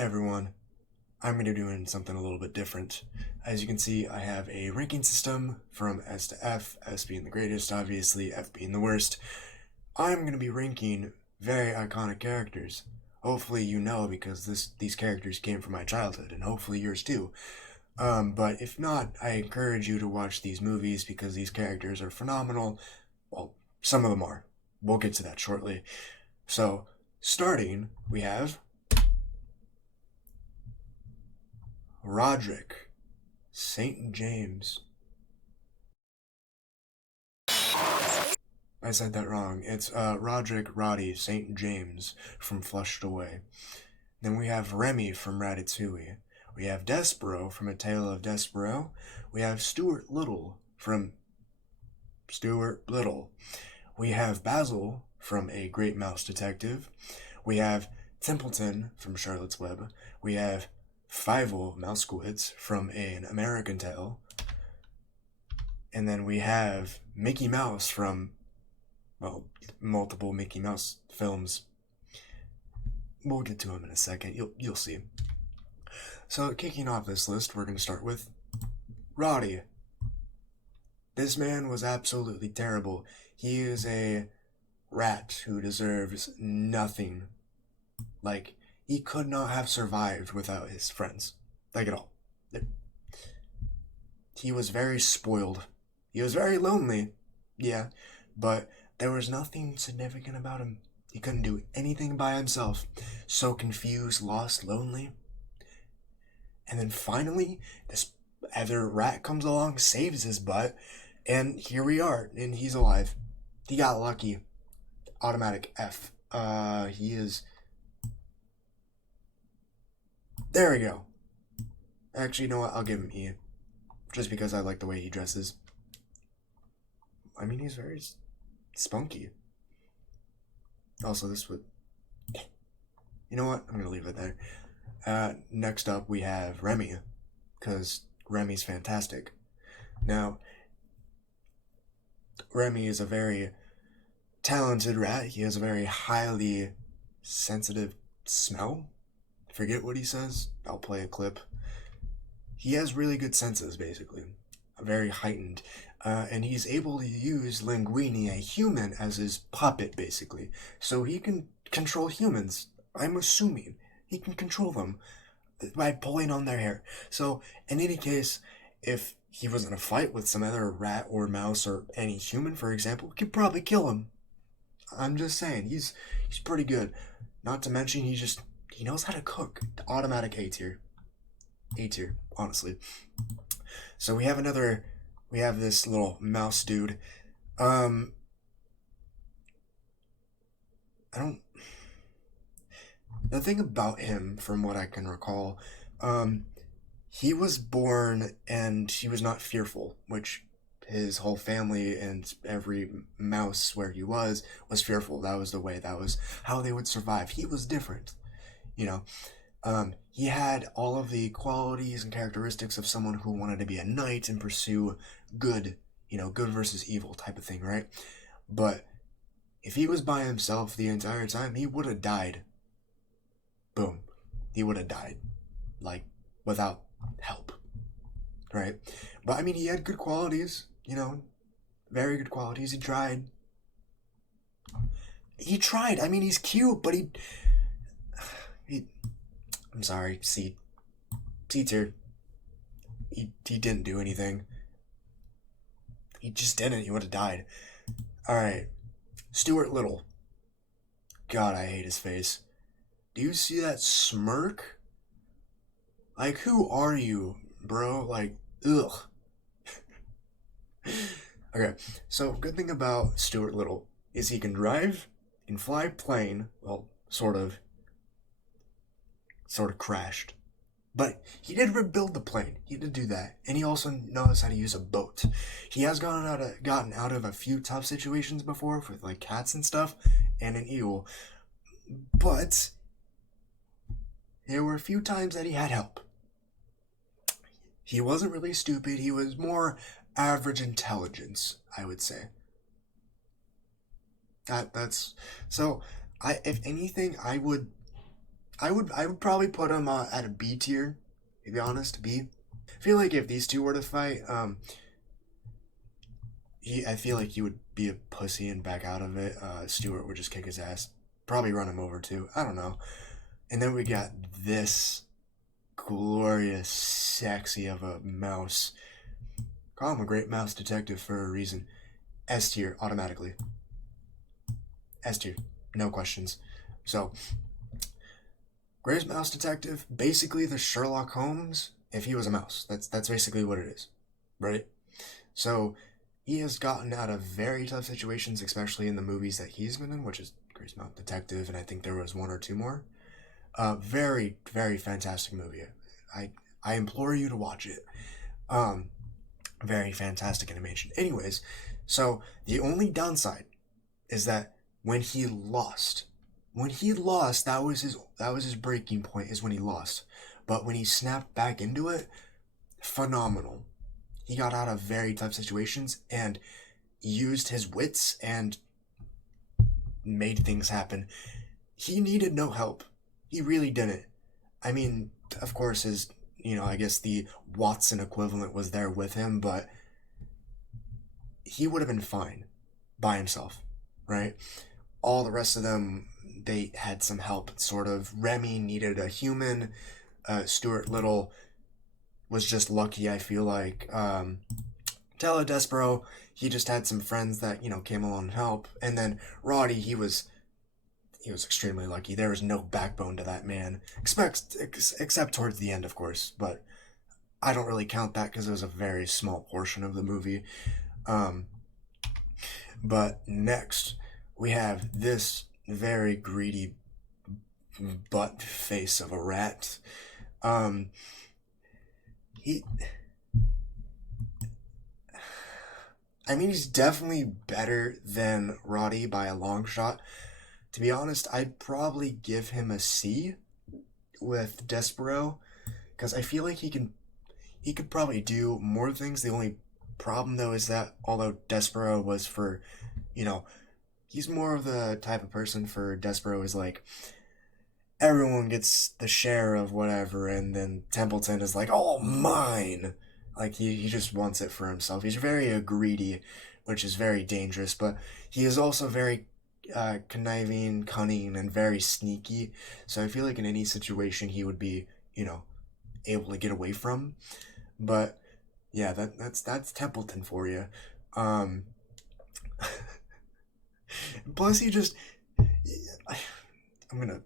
everyone, I'm going to be doing something a little bit different. As you can see, I have a ranking system from S to F, S being the greatest, obviously, F being the worst. I'm going to be ranking very iconic characters. Hopefully you know, because these characters came from my childhood, and hopefully yours too. But if not, I encourage you to watch these movies because these characters are phenomenal. Well, some of them are. We'll get to that shortly. So, starting, we have Roderick St. James. I said that wrong. It's Roddy St. James from Flushed Away. Then we have Remy from Ratatouille. We have Despero from A Tale of Despero. We have Stuart Little from Stuart Little. We have Basil from A Great Mouse Detective. We have Templeton from Charlotte's Web. We have Fievel Mousekewitz from An American Tale. And then we have Mickey Mouse from, well, multiple Mickey Mouse films. We'll get to him in a second. You'll see. So, kicking off this list, we're going to start with Roddy. This man was absolutely terrible. He is a rat who deserves nothing. Like, he could not have survived without his friends. Like, at all. He was very spoiled. He was very lonely. Yeah, but there was nothing significant about him. He couldn't do anything by himself. So confused, lost, lonely. And then finally, this other rat comes along, saves his butt, and here we are, and he's alive. He got lucky. Automatic F. He is... There we go. Actually, you know what? I'll give him E. Just because I like the way he dresses. I mean, he's very spunky. Also, this would... You know what? I'm going to leave it there. Next up, we have Remy. Because Remy's fantastic. Now, Remy is a very talented rat. He has a very highly sensitive smell. Forget what he says. I'll play a clip. He has really good senses, basically. Very heightened. And he's able to use Linguini, a human, as his puppet, basically. So he can control humans. I'm assuming he can control them by pulling on their hair. So, in any case, if he was in a fight with some other rat or mouse or any human, for example, he could probably kill him. I'm just saying, he's pretty good. Not to mention, he knows how to cook. The automatic A tier. A tier, honestly. So we have this little mouse dude. The thing about him, from what I can recall, he was born and he was not fearful, which his whole family and every mouse where he was fearful. That was how they would survive. He was different, you know. He had all of the qualities and characteristics of someone who wanted to be a knight and pursue good, good versus evil type of thing, right? But if he was by himself the entire time, he would have died. Boom. He would have died. Like, without help. Right? But, I mean, he had good qualities, very good qualities. He tried. I mean, he's cute, but I'm sorry, C tier. He didn't do anything. He just didn't. He would have died. Alright. Stuart Little. God, I hate his face. Do you see that smirk? Like, who are you, bro? Like, ugh. Okay, so good thing about Stuart Little is he can drive, he can fly plane, well, sort of crashed. But he did rebuild the plane. He did do that. And he also knows how to use a boat. He has gotten out of a few tough situations before with like cats and stuff and an eel. But there were a few times that he had help. He wasn't really stupid. He was more average intelligence, I would say. That's so. If anything, I would I would probably put him at a B tier, to be honest, B. I feel like if these two were to fight, I feel like he would be a pussy and back out of it. Stewart would just kick his ass, probably run him over too. I don't know. And then we got this glorious, sexy of a mouse. Call him a great mouse detective for a reason. S tier automatically. S tier, no questions. So, greatest mouse detective, basically the Sherlock Holmes if he was a mouse. That's basically what it is, right? So he has gotten out of very tough situations, especially in the movies that he's been in, which is Greatest Mouse Detective, and I think there was one or two more. Very, very fantastic movie. I I implore you to watch it. Um, Very fantastic animation. Anyways, so the only downside is that when he lost, that was his breaking point is when he lost. But when he snapped back into it, phenomenal. He got out of very tough situations and used his wits and made things happen. He needed no help. He really didn't. I mean, of course, I guess the Watson equivalent was there with him, but he would have been fine by himself, right? All the rest of them, they had some help, sort of. Remy needed a human. Stuart Little was just lucky, I feel like. Tella Despero, he just had some friends that, came along and help. And then Roddy, he was extremely lucky. There was no backbone to that man, except towards the end, of course. But I don't really count that because it was a very small portion of the movie. Um, but next, we have this very greedy butt face of a rat. Um, he, I mean, he's definitely better than Roddy by a long shot. To be honest, I'd probably give him a C with Despero because I feel like he could probably do more things. The only problem though is that although Despero was for, you know, he's more of the type of person for Despero is like everyone gets the share of whatever, and then Templeton is like, oh, mine. Like he just wants it for himself. He's very greedy, which is very dangerous, but he is also very conniving, cunning, and very sneaky. So I feel like in any situation he would be, able to get away from. But yeah, that's Templeton for you. Um, Plus, he just. I'm gonna.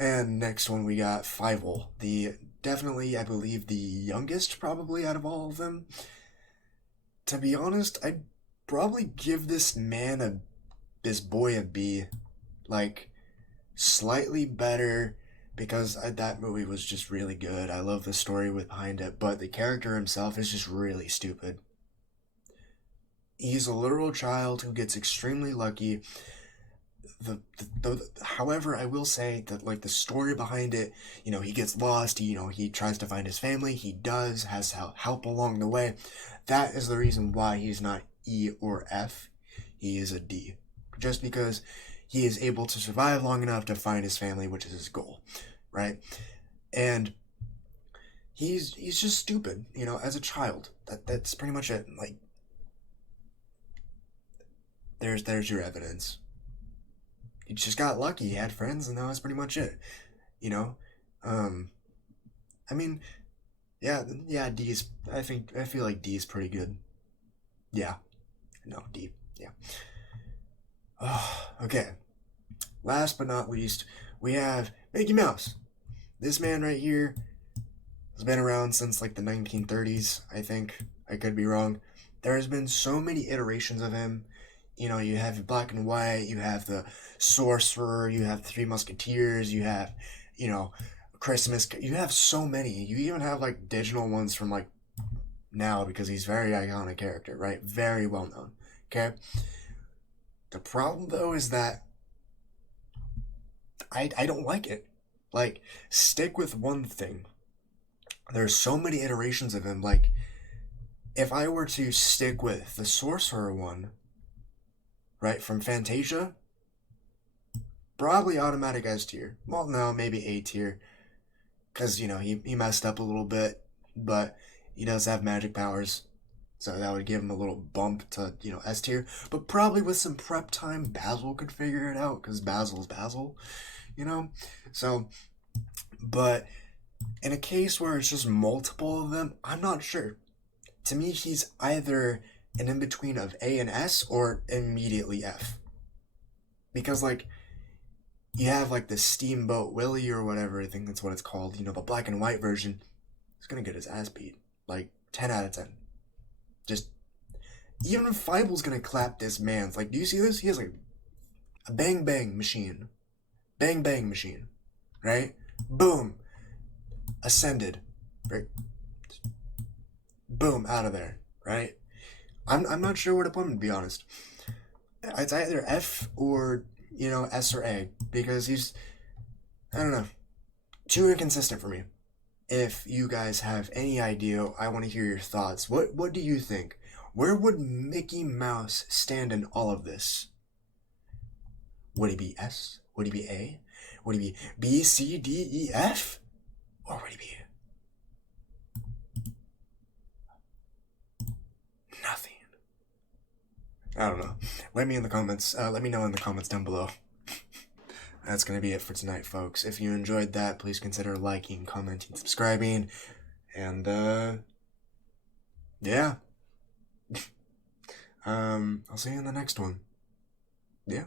And next one we got Fievel, the definitely I believe the youngest probably out of all of them. To be honest, I'd probably give this boy a B, like slightly better because that movie was just really good. I love the story with behind it, but the character himself is just really stupid. He's a literal child who gets extremely lucky. However, I will say that like the story behind it, he gets lost. He tries to find his family. He does has help along the way. That is the reason why he's not E or F. He is a D, just because he is able to survive long enough to find his family, which is his goal, right? And he's just stupid, as a child. That's pretty much it. Like there's your evidence. He just got lucky. He had friends, and that was pretty much it. You know, um, I mean, yeah, yeah. I feel like D is pretty good. Yeah, no D. Yeah. Oh, okay. Last but not least, we have Mickey Mouse. This man right here has been around since like the 1930s. I think I could be wrong. There has been so many iterations of him. You have black and white, you have the sorcerer, you have the Three Musketeers, you have, you know, Christmas. You have so many. You even have like digital ones from like now because he's very iconic character, right? Very well known. Okay. The problem though is that I don't like it. Like, stick with one thing. There's so many iterations of him. Like, if I were to stick with the sorcerer one, right, from Fantasia, Probably automatic S tier. Well, no, maybe A tier. Because, he messed up a little bit, but he does have magic powers. So that would give him a little bump to, S tier. But probably with some prep time, Basil could figure it out, because Basil's Basil, you know? So, but in a case where it's just multiple of them, I'm not sure. To me, he's either an in-between of A and S or immediately F. Because, like, you have, like, the Steamboat Willie or whatever, I think that's what it's called, the black and white version. He's gonna get his ass beat. Like, 10 out of 10. Just, even Fible's gonna clap this man's. Like, do you see this? He has, like, a bang bang machine. Bang bang machine. Right? Boom. Ascended. Right? Boom, out of there. Right? I'm not sure where to put him, to be honest. It's either F or, S or A. Because he's, I don't know, too inconsistent for me. If you guys have any idea, I want to hear your thoughts. What do you think? Where would Mickey Mouse stand in all of this? Would he be S? Would he be A? Would he be B, C, D, E, F? Or would he be nothing? I don't know. Let me know in the comments down below. That's going to be it for tonight, folks. If you enjoyed that, please consider liking, commenting, subscribing. And, yeah. I'll see you in the next one. Yeah.